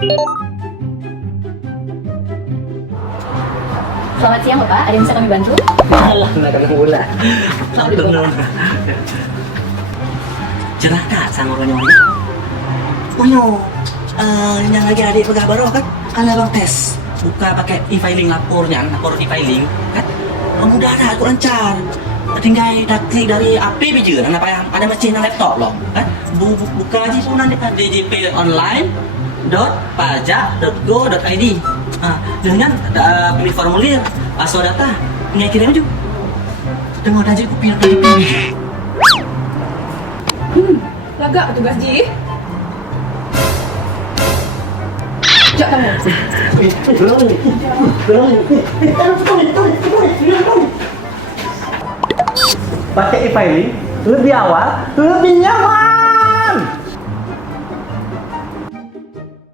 Selamat siang Bapak, ada yang bisa kami bantu? Malah kena gula. Cerah tak sama orangnya ini? Pokoknya yang lagi adik pegah baru kan? Kan abang tes buka pakai e-filing lapornya, lapor e-filing kan? Mudah dah, aku lancar. Tinggal klik dari HP biji, apa yang ada mesin laptop loh kan? Buka aja pun nanti DJP online.pajak.go.id. Dengan pilih formulir, password data, tinggal kirim aja. Tengok aja aku pilih DJP. Lagak petugas Ji. Jak kamu. Pakai e-filing lebih awal, lebih nyaman.